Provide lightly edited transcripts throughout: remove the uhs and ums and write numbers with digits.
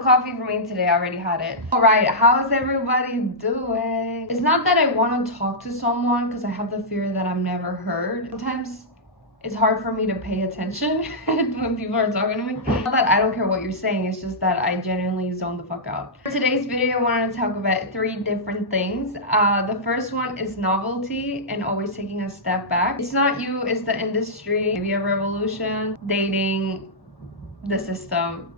coffee for me today. I already had it. All right, how's everybody doing? It's not that I want to talk to someone because I have the fear that I'm never heard. Sometimes it's hard for me to pay attention when people are talking to me. Not that I don't care what you're saying, it's just that I genuinely zone the fuck out. For today's video, I wanted to talk about 3 different things. The first one is novelty and always taking a step back. It's not you, it's the industry, maybe a revolution, dating, the system.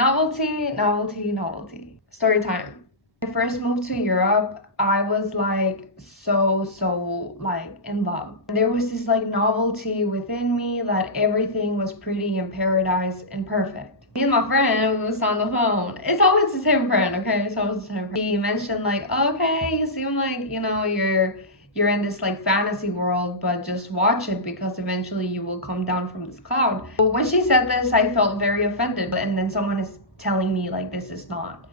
Novelty, novelty, novelty. Story time. When I first moved to Europe, I was like so like in love. There was this like novelty within me that everything was pretty in paradise and perfect. Me and my friend was on the phone. It's always the same friend, okay? It's always the same friend. He mentioned like, okay, you seem like, you know, you're in this like fantasy world, but just watch it because eventually you will come down from this cloud. But when she said this, I felt very offended. And then someone is telling me like, this is not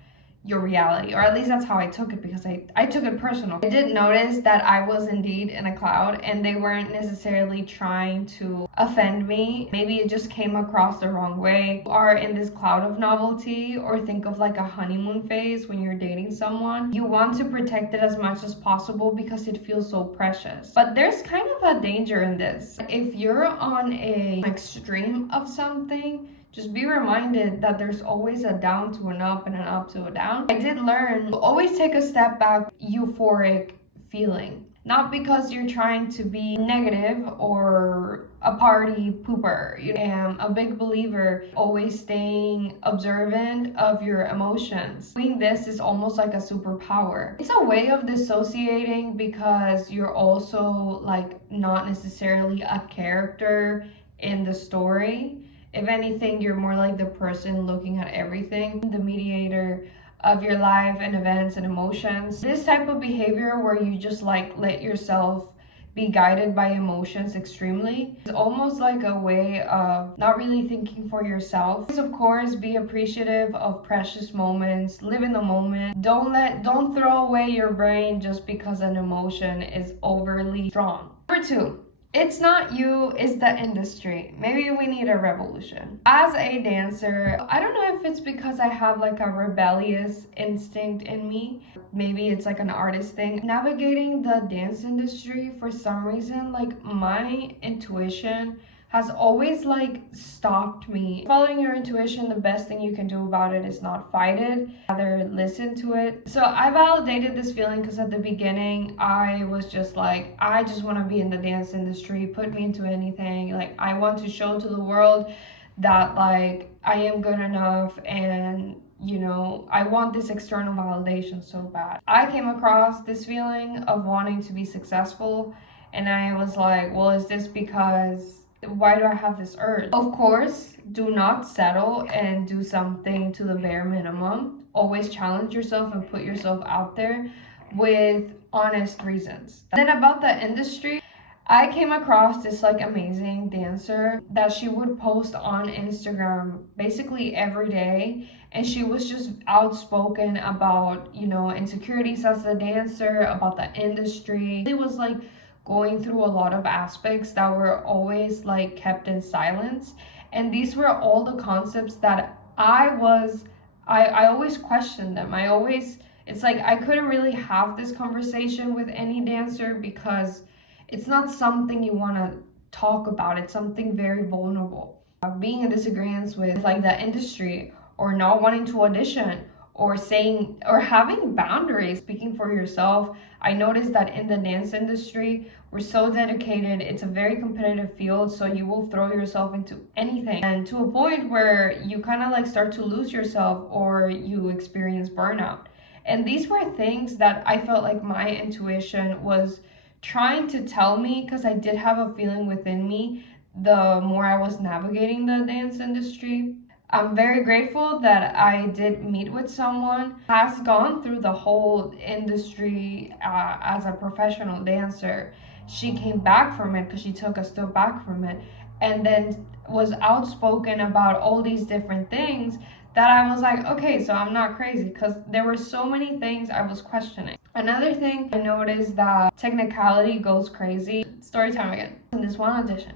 your reality, or at least that's how I took it, because I took it personal. I did notice that I was indeed in a cloud and they weren't necessarily trying to offend me. Maybe it just came across the wrong way. You are in this cloud of novelty, or think of like a honeymoon phase when you're dating someone. You want to protect it as much as possible because it feels so precious. But there's kind of a danger in this. If you're on an extreme of something, just be reminded that there's always a down to an up and an up to a down. I did learn to always take a step back, euphoric feeling. Not because you're trying to be negative or a party pooper. I am a big believer always staying observant of your emotions. Doing this is almost like a superpower. It's a way of dissociating because you're also like not necessarily a character in the story. If anything, you're more like the person looking at everything, the mediator of your life and events and emotions. This type of behavior where you just like let yourself be guided by emotions extremely is almost like a way of not really thinking for yourself. Of course, be appreciative of precious moments, live in the moment. Don't throw away your brain just because an emotion is overly strong. Number 2. It's not you, it's the industry. Maybe we need a revolution. As a dancer, I don't know if it's because I have like a rebellious instinct in me. Maybe it's like an artist thing. Navigating the dance industry, for some reason, like my intuition has always like stopped me. Following your intuition, the best thing you can do about it is not fight it, rather listen to it. So I validated this feeling because at the beginning I was just like, I just want to be in the dance industry, put me into anything. Like I want to show to the world that like I am good enough, and you know, I want this external validation so bad. I came across this feeling of wanting to be successful, and I was like, well, is this because why do I have this urge? Of course, do not settle and do something to the bare minimum. Always challenge yourself and put yourself out there with honest reasons. Then about the industry, I came across this like amazing dancer that she would post on Instagram basically every day, and she was just outspoken about, you know, insecurities as a dancer, about the industry. It was like going through a lot of aspects that were always like kept in silence, and these were all the concepts that I always questioned them. It's like I couldn't really have this conversation with any dancer because it's not something you want to talk about. It's something very vulnerable. Being in disagreements with like the industry, or not wanting to audition, or saying or having boundaries, speaking for yourself. I noticed that in the dance industry, we're so dedicated. It's a very competitive field, so you will throw yourself into anything, and to a point where you kind of like start to lose yourself or you experience burnout. And these were things that I felt like my intuition was trying to tell me, because I did have a feeling within me the more I was navigating the dance industry. I'm very grateful that I did meet with someone who has gone through the whole industry as a professional dancer. She came back from it because she took a step back from it, and then was outspoken about all these different things that I was like, okay, so I'm not crazy, because there were so many things I was questioning. Another thing I noticed that technicality goes crazy. Story time again. In this one audition,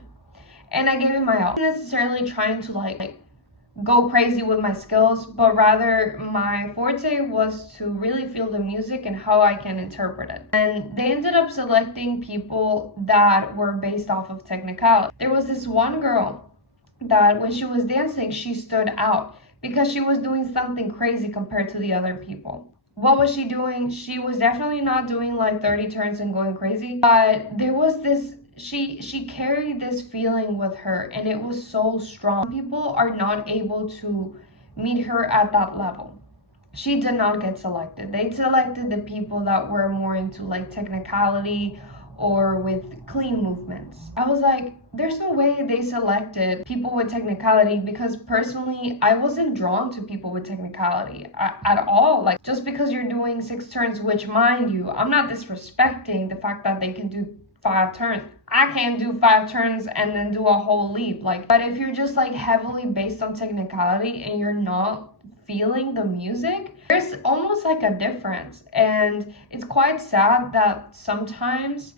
and I gave it my all. Not necessarily trying to like go crazy with my skills, but rather my forte was to really feel the music and how I can interpret it. And they ended up selecting people that were based off of technicality. There was this one girl that when she was dancing, she stood out because she was doing something crazy compared to the other people. What was she doing? She was definitely not doing like 30 turns and going crazy, but there was this, she carried this feeling with her, and it was so strong. People are not able to meet her at that level. She did not get selected. They selected the people that were more into like technicality or with clean movements. I was like, there's no way they selected people with technicality, because personally, I wasn't drawn to people with technicality at all. Like, just because you're doing 6 turns, which mind you, I'm not disrespecting the fact that they can do 5 turns. I can't do 5 turns and then do a whole leap. Like, but if you're just like heavily based on technicality and you're not feeling the music, there's almost like a difference. And it's quite sad that sometimes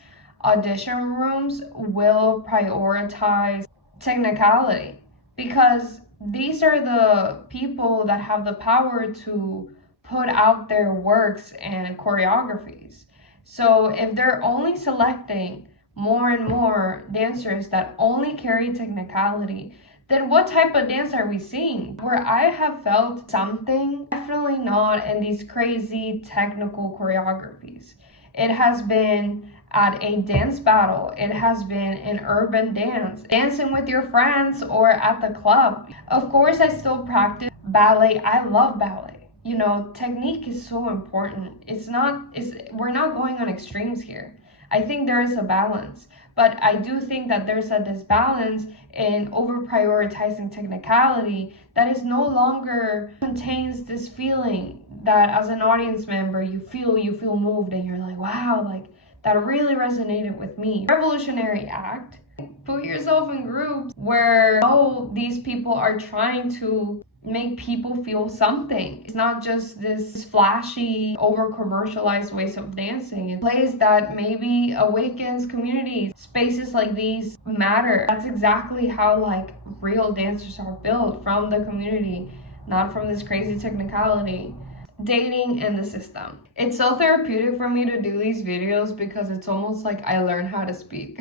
audition rooms will prioritize technicality, because these are the people that have the power to put out their works and choreographies. So if they're only selecting more and more dancers that only carry technicality, then what type of dance are we seeing? Where I have felt something, definitely not in these crazy technical choreographies. It has been at a dance battle. It has been in urban dance, dancing with your friends, or at the club. Of course, I still practice ballet. I love ballet. You know, technique is so important. We're not going on extremes here. I think there is a balance, but I do think that there's a disbalance in over prioritizing technicality that is no longer contains this feeling that as an audience member, you feel moved and you're like, wow, like that really resonated with me. Revolutionary act. Put yourself in groups where, oh, these people are trying to make people feel something. It's not just this flashy, over commercialized ways of dancing. It's plays that maybe awakens communities. Spaces like these matter. That's exactly how like real dancers are built, from the community, not from this crazy technicality. Dating and the system. It's so therapeutic for me to do these videos because it's almost like I learn how to speak.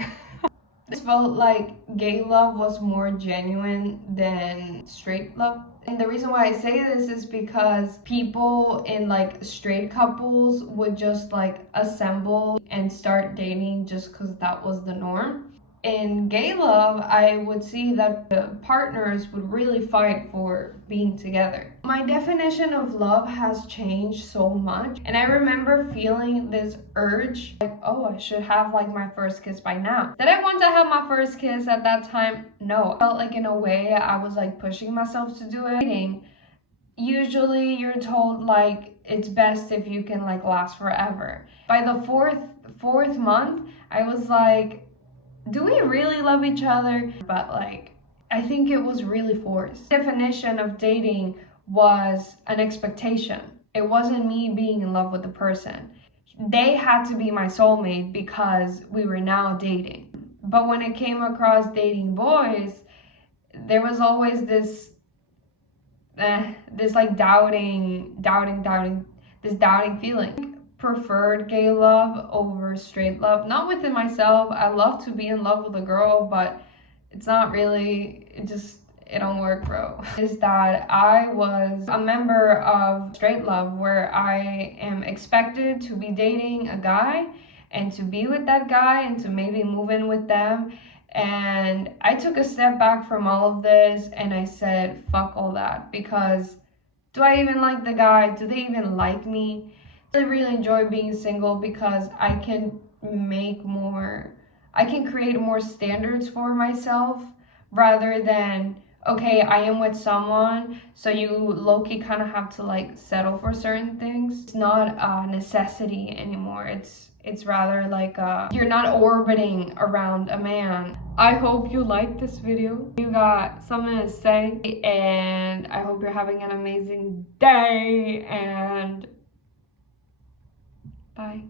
It felt like gay love was more genuine than straight love. And the reason why I say this is because people in like straight couples would just like assemble and start dating just because that was the norm. In gay love, I would see that the partners would really fight for being together. My definition of love has changed so much, and I remember feeling this urge, like, oh, I should have like my first kiss by now. Did I want to have my first kiss at that time? No. I felt like in a way I was like pushing myself to do it. Usually you're told like it's best if you can like last forever. By the fourth month, I was like, do we really love each other? But like, I think it was really forced. The definition of dating was an expectation. It wasn't me being in love with the person. They had to be my soulmate because we were now dating. But when it came across dating boys, there was always this like doubting feeling. Preferred gay love over straight love. Not within myself. I love to be in love with a girl, but it's not really, it don't work, bro. Is that I was a member of straight love, where I am expected to be dating a guy and to be with that guy and to maybe move in with them. And I took a step back from all of this and I said, fuck all that, because do I even like the guy? Do they even like me? I really enjoy being single because I can create more standards for myself, rather than, okay, I am with someone, so you low-key kind of have to like settle for certain things. It's not a necessity anymore. It's rather like you're not orbiting around a man. I hope you liked this video. You got something to say, and I hope you're having an amazing day, and bye.